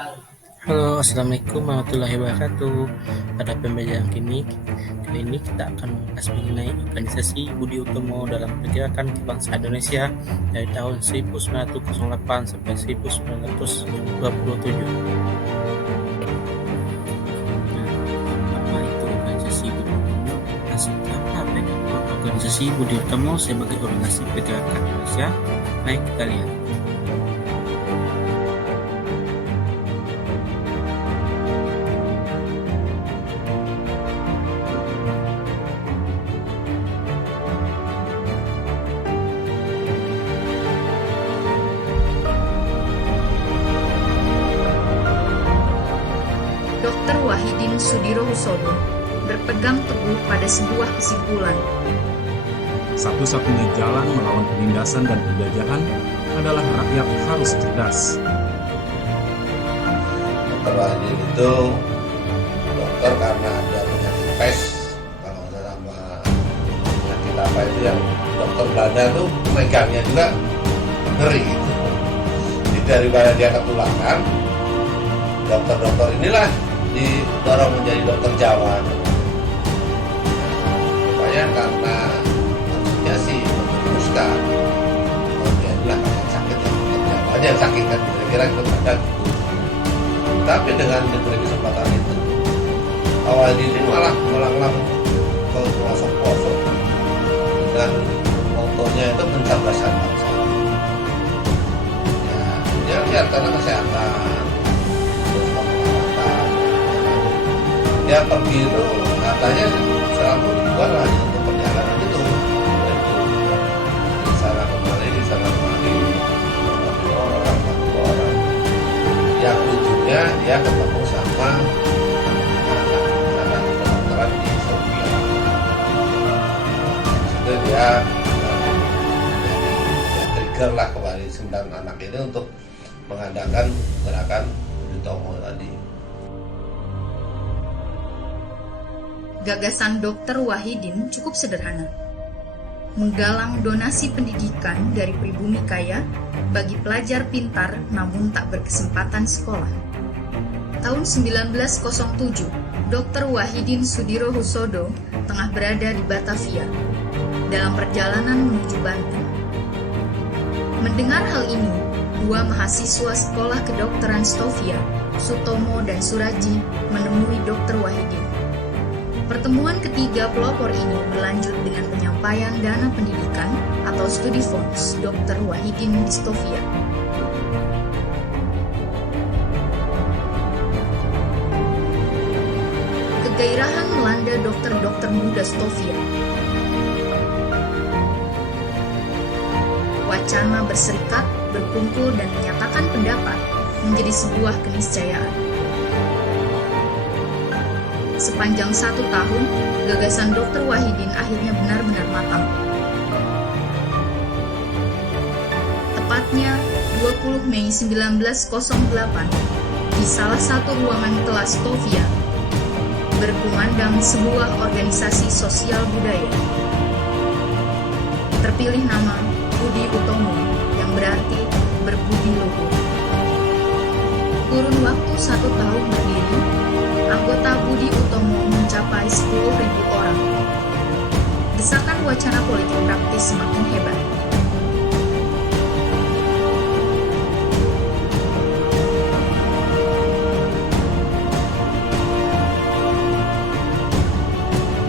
Halo, assalamualaikum warahmatullahi wabarakatuh. Pada pembelajaran kali ini kita akan membahas mengenai organisasi Budi Utomo dalam pergerakan kebangsaan Indonesia dari tahun 1908 sampai 1927. Nah, apa itu organisasi Budi Utomo? Organisasi Budi Utomo sebagai organisasi pergerakan Indonesia? Mari kita lihat. Dr. Wahidin Sudirohusodo berpegang teguh pada sebuah kesimpulan. Satu-satunya jalan melawan penindasan dan penjajahan adalah rakyat harus cerdas. Dr. Wahidin itu dokter karena ada penyakit pes, kalau nggak sama penyakit apa itu yang dokter Belanda tuh megangnya juga ngeri gitu. Jadi daripada dia ketularan, dokter-dokter inilah didorong menjadi dokter Jawa. Rupanya karena maksudnya sih memutuskan, jadilah yang sakit ya dokter Jawa aja yang sakit kan, kira-kira itu ada gitu. Tapi dengan diberi kesempatan itu, awal ini malah melanglang ke pelosok-pelosok dengan motonya itu pencerdasan bangsa. Ya, dia lihat karena kesehatan, terus perawatan. Dia pergi itu katanya selalu dijual hanya untuk perjalanan itu. Di sana kemari, di sana kemari, satu orang. Yang ujungnya dia ketemu sama anak kedokteran di Sofia. Itu dia trigger lah kembali 9 anak ini untuk mengadakan gerakan Budi Utomo tadi. Gagasan Dr. Wahidin cukup sederhana. Menggalang donasi pendidikan dari pribumi kaya bagi pelajar pintar namun tak berkesempatan sekolah. Tahun 1907, Dr. Wahidin Sudirohusodo tengah berada di Batavia dalam perjalanan menuju Banten. Mendengar hal ini, dua mahasiswa sekolah kedokteran Stovia, Sutomo dan Suraji, menemui Dr. Wahidin. Pertemuan ketiga pelopor ini berlanjut dengan penyampaian dana pendidikan atau studi fonds Dr. Wahidin di Stovia. Kegairahan melanda dokter-dokter muda Stovia. Wacana berserikat, berkumpul, dan menyatakan pendapat menjadi sebuah keniscayaan. Sepanjang 1 tahun, gagasan Dr. Wahidin akhirnya benar-benar matang. Tepatnya 20 Mei 1908, di salah satu ruangan kelas Stovia, berkumandang sebuah organisasi sosial budaya. Terpilih nama Budi Utomo, yang berarti berbudi luhur. Kurun waktu 1 tahun berdiri, anggota Budi Utomo mencapai 10.000 orang. Desakan wacana politik praktis semakin hebat.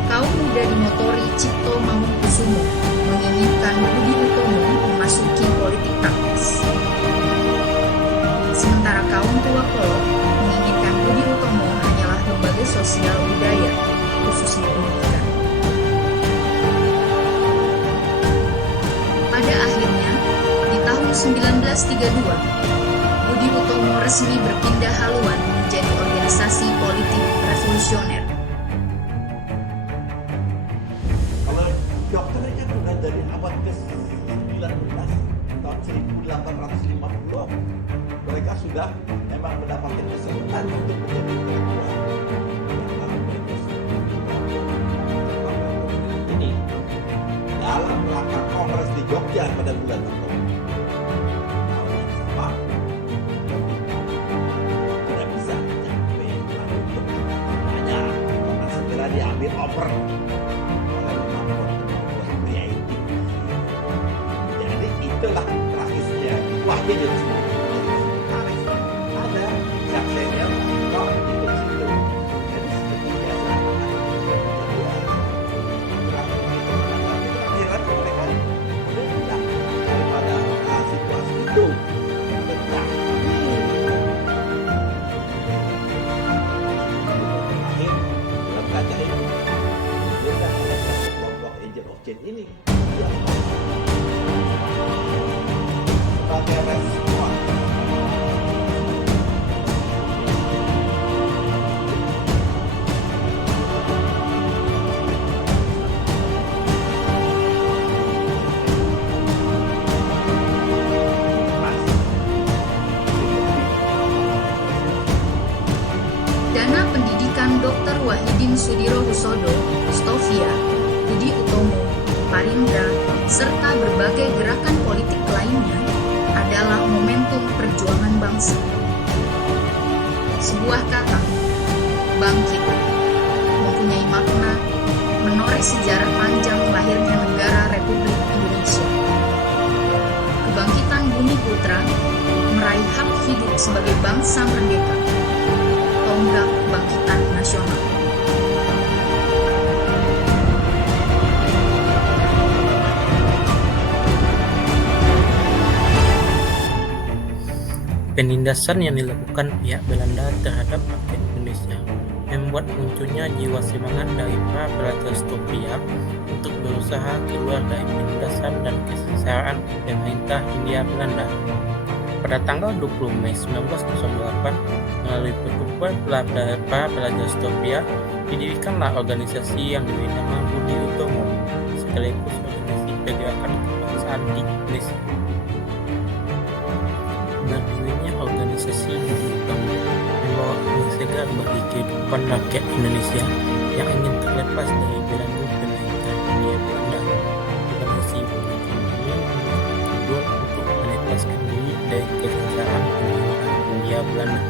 Kaum muda dimotori Cipto Mangunkusumo menginginkan Budi Utomo memasuki politik praktis. Sementara kaum tua kolot menginginkan Budi Utomo hanyalah lembaga sosial budaya, khususnya pendidikan. Pada akhirnya, di tahun 1932, Budi Utomo resmi berpindah haluan menjadi organisasi politik revolusioner. Kalau dokter ini kan sudah dari abad ke-19, tahun 1850, mereka sudah memang mendapatkan kesempatan untuk menjadi intelektual. Ini dalam rangka kongres di Jogja pada bulan Oktober tahun yang sama, oleh kemampuan pria itu. Jadi itulah tragisnya Wahidin. Ada saksinya kalau ikut situ. Jadi seperti biasa. Akhirat mereka udah bilang daripada situasi itu. Pecah. Akhir dalam kaca ini diberikan oleh kelompok agent of change ini sebagai respon Dana pendidikan Dr. Wahidin Sudirohusodo, Stovia, Budi Utomo, Parindra, serta berbagai gerakan politik lainnya adalah momentum perjuangan bangsa. Sebuah kata, bangkit, mempunyai makna menoreh sejarah panjang lahirnya negara Republik Indonesia. Kebangkitan Bumi Putra meraih hak hidup sebagai bangsa merdeka. Tonggak Kebangkitan Nasional. Penindasan yang dilakukan pihak Belanda terhadap rakyat Indonesia membuat munculnya jiwa semangat dari para pelajar Stovia untuk berusaha keluar dari penindasan dan kesengsaraan pemerintah Hindia Belanda. Pada tanggal 20 Mei 1908, melalui perkumpulan para pelajar Stovia, didirikanlah organisasi yang diberi nama Budi Utomo, sekaligus organisasi pergerakan kebangsaan di Indonesia. Berdirinya organisasi Budi Utomo membawa angin segar bagi kehidupan rakyat Indonesia yang ingin terlepas dari belenggu pemerintah Hindia Belanda. Organisasi Budi Utomo ini bertujuan untuk melepaskan diri dari kesengsaraan pemerintah Hindia Belanda.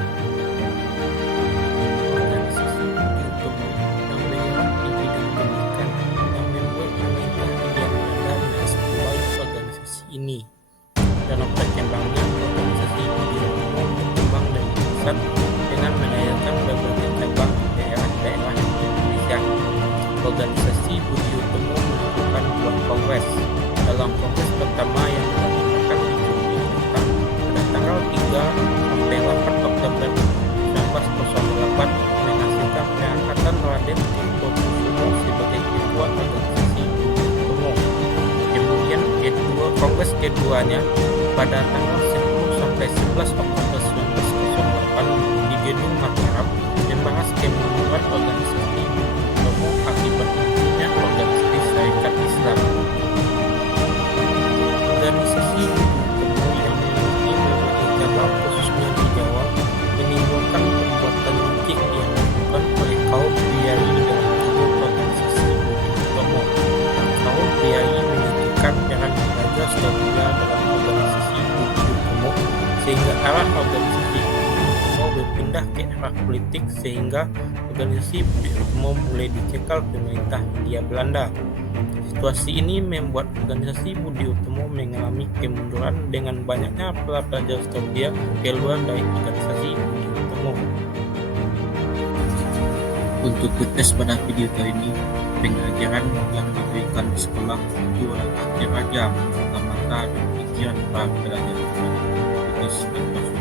Organisasi Budi Utomo yang bergerak di bidang pendidikan yang membuat pemerintah Hindia Belanda meresponsori organisasi ini. Dalam perkembangannya, organisasi Budi Utomo berkembang dan besar dengan menaikkan berbagai cabang di daerah-daerah di Indonesia. Organisasi Budi Utomo melakukan dua kongres. Dalam kongres pertama yang dilaksanakan di Yogyakarta pada tanggal 3 sampai 8 Oktober 1908 menghasilkan pengangkatan Raden Tirtokusumo sebagai ketua organisasi Budi Utomo. Kemudian kongres keduanya pada tanggal 10 sampai 11 Oktober 1908 di Gedung Mataram membahas kemunduran organisasi Budi Utomo akibat munculnya organisasi Syarikat Islam. Organisasi Budi Utomo yang memiliki berbagai cabang khususnya di Jawa menimbulkan perbuatan licik yang dilakukan oleh kaum priai dalam tubuh organisasi Budi Utomo. Kaum priai menitipkan peran pelajar Stovia dalam organisasi Budi Utomo sehingga arah organisasi Budi Utomo berpindah ke arah politik sehingga organisasi Budi Utomo mulai dicekal pemerintah Hindia Belanda. Situasi ini membuat organisasi Budi Utomo mengalami kemunduran dengan banyaknya para pelajar Stovia keluar dari organisasi Budi Utomo. Untuk tes pada video kali ini, pengajaran yang diberikan di sekolah itu adalah akhir rajam, mata dan pikiran para pelajar. Itu